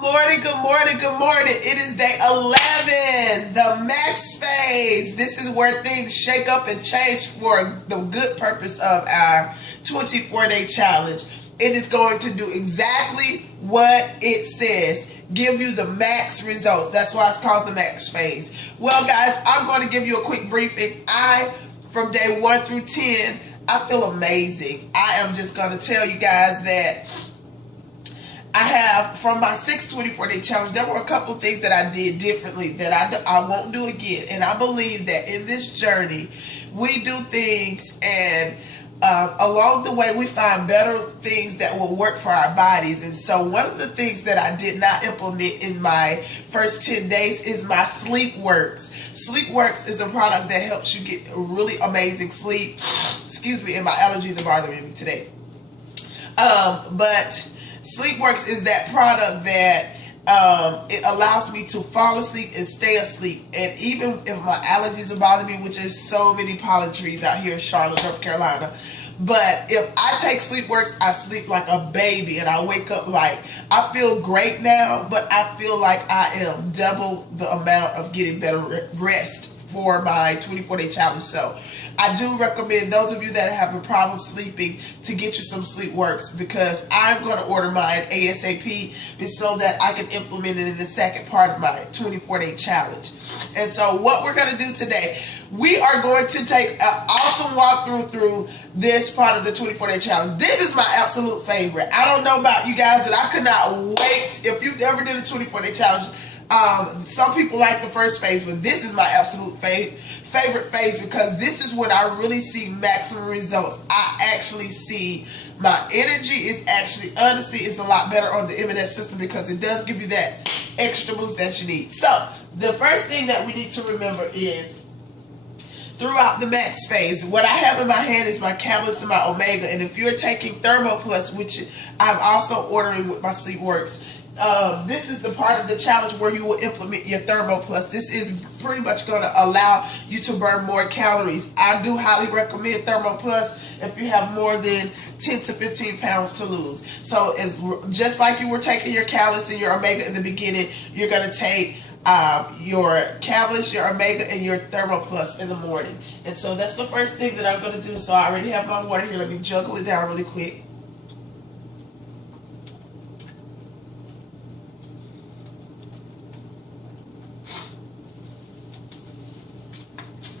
Morning, good morning, good morning. It is day 11, the max phase. This is where things shake up and change for the good purpose of our 24-day challenge. It is going to do exactly what it says. Give you the max results. That's why it's called the max phase. Well, guys, I'm going to give you a quick briefing. From day 1 through 10, I feel amazing. I am just going to tell you guys that I have, from my 624-day challenge, there were a couple of things that I did differently that I won't do again. And I believe that in this journey, we do things and along the way we find better things that will work for our bodies. And so one of the things that I did not implement in my first 10 days is my SleepWorks. SleepWorks is a product that helps you get really amazing sleep. Excuse me, and my allergies are bothering me today. But SleepWorks is that product that it allows me to fall asleep and stay asleep. And even if my allergies are bothering me, which is so many pollen trees out here in Charlotte, North Carolina, but if I take SleepWorks, I sleep like a baby and I wake up like, I feel great now, but I feel like I am double the amount of getting better rest for my 24-day challenge. So I do recommend those of you that have a problem sleeping to get you some SleepWorks, because I'm going to order mine ASAP so that I can implement it in the second part of my 24-day challenge. And so what we're going to do today, we are going to take an awesome walkthrough through this part of the 24-day challenge. This is my absolute favorite. I don't know about you guys, but I could not wait. If you've ever did a 24-day challenge, some people like the first phase, but this is my absolute favorite phase, because this is when I really see maximum results. I actually see my energy is actually, honestly, it's a lot better on the M&S system, because it does give you that extra boost that you need. So the first thing that we need to remember is, throughout the max phase, what I have in my hand is my Catalyst and my Omega. And if you're taking Thermo Plus, which I'm also ordering with my SleepWorks, this is the part of the challenge where you will implement your Thermo Plus. This is pretty much going to allow you to burn more calories. I do highly recommend Thermo Plus if you have more than 10 to 15 pounds to lose. So it's just like you were taking your Catalyst and your Omega in the beginning, you're going to take your Catalyst, your Omega, and your Thermo Plus in the morning. And so that's the first thing that I'm going to do. So I already have my water here. Let me juggle it down really quick.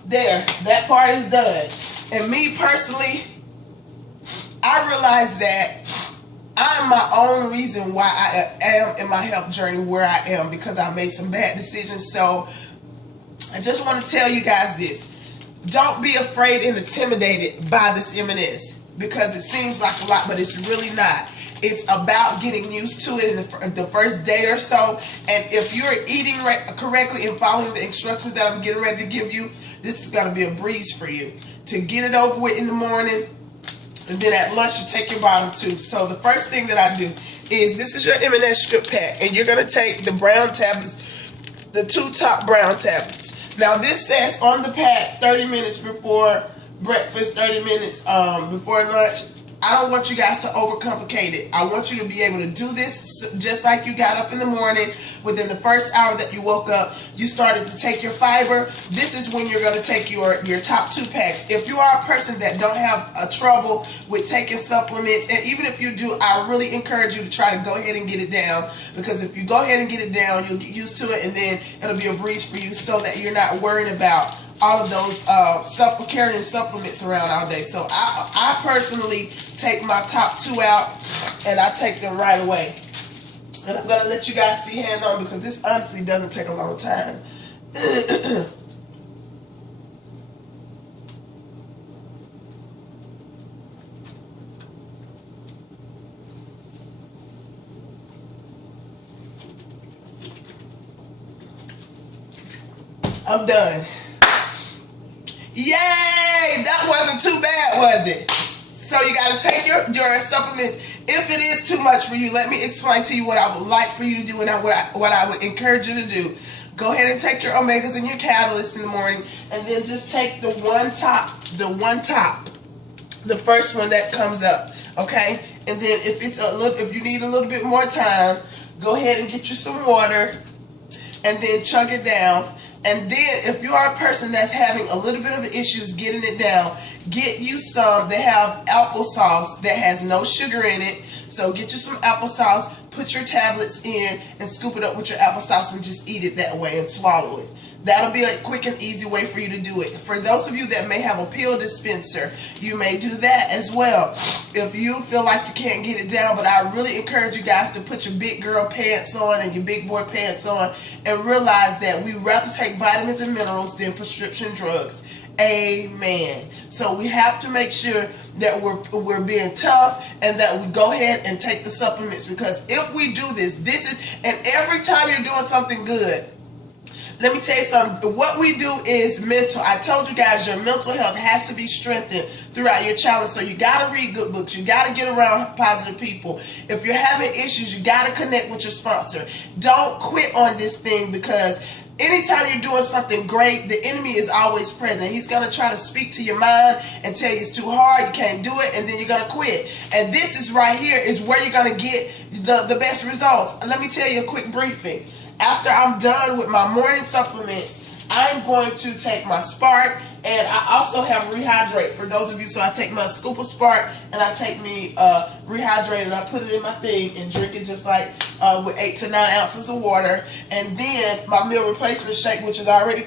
There, that part is done. And me personally, I realize that I'm my own reason why I am in my health journey where I am, because I made some bad decisions. So I just want to tell you guys this. Don't be afraid and intimidated by this M&S, because it seems like a lot, but it's really not. It's about getting used to it in the first day or so. And if you're eating correctly and following the instructions that I'm getting ready to give you, this is going to be a breeze for you to get it over with in the morning. And then at lunch, you take your bottom too. So the first thing that I do is, this is your M&S strip pack. And you're going to take the brown tablets, the 2 top brown tablets. Now this says on the pack 30 minutes before breakfast, 30 minutes before lunch. I don't want you guys to overcomplicate it. I want you to be able to do this just like you got up in the morning. Within the first hour that you woke up, you started to take your fiber. This is when you're going to take your top 2 packs. If you are a person that don't have a trouble with taking supplements, and even if you do, I really encourage you to try to go ahead and get it down, because if you go ahead and get it down, you'll get used to it, and then it'll be a breeze for you, so that you're not worrying about all of those carrying supplements around all day. So I personally take my top 2 out, and I take them right away. And I'm going to let you guys see hand on, because this honestly doesn't take a long time. I'm done. Yay! That wasn't too bad, was it? So you got to take your supplements. If it is too much for you, let me explain to you what I would like for you to do, and what I would encourage you to do. Go ahead and take your Omegas and your Catalyst in the morning, and then just take the one top, the first one that comes up, okay? And then if you need a little bit more time, go ahead and get you some water and then chug it down. And then if you are a person that's having a little bit of issues getting it down, get you some. They have applesauce that has no sugar in it. So get you some applesauce, put your tablets in, and scoop it up with your applesauce and just eat it that way and swallow it. That'll be a quick and easy way for you to do it. For those of you that may have a pill dispenser, you may do that as well. If you feel like you can't get it down, but I really encourage you guys to put your big girl pants on and your big boy pants on and realize that we rather take vitamins and minerals than prescription drugs. Amen. So we have to make sure that we're being tough and that we go ahead and take the supplements, because if we do this is, and every time you're doing something good, let me tell you something. What we do is mental. I told you guys your mental health has to be strengthened throughout your challenge. So you got to read good books. You got to get around positive people. If you're having issues, you got to connect with your sponsor. Don't quit on this thing, because anytime you're doing something great, the enemy is always present. He's going to try to speak to your mind and tell you it's too hard, you can't do it, and then you're going to quit. And this is right here is where you're going to get the best results. Let me tell you a quick briefing. After I'm done with my morning supplements, I'm going to take my Spark, and I also have Rehydrate for those of you. So I take my scoop of Spark and I take me Rehydrate and I put it in my thing and drink it just like with 8 to 9 ounces of water. And then my meal replacement shake, which is already